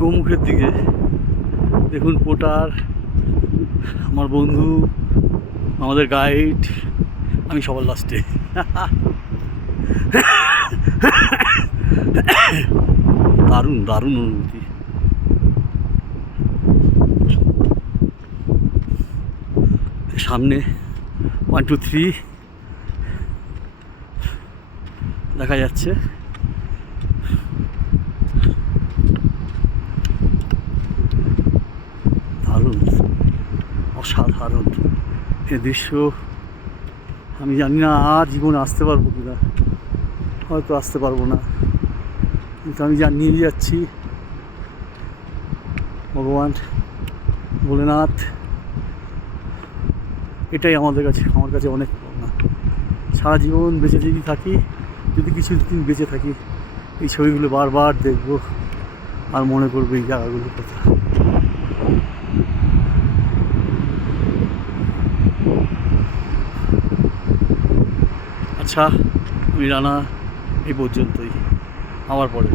গোমুখের দিকে। দেখুন পোটার, আমার বন্ধু, আমাদের গাইড, আমি সবার লাস্টে। দারুণ দারুণ অনুভূতি। সামনে 1 2 3 দেখা যাচ্ছে। দারুণ, অসাধারণ এ দৃশ্য। আমি জানি না আর জীবনে আসতে পারবো কিনা, হয়তো আসতে পারবো না, কিন্তু আমি নিয়ে যাচ্ছি ভগবান ভোলেনাথ। এটাই আমার কাছে অনেক পাওনা। সারা জীবন বেঁচে যদি থাকি, যদি কিছু দিন বেঁচে থাকি, এই ছবিগুলো বারবার দেখবো আর মনে করবো এই জায়গাগুলোর কথা। আচ্ছা, আমি রানা এই পর্যন্তই, আবার পরে।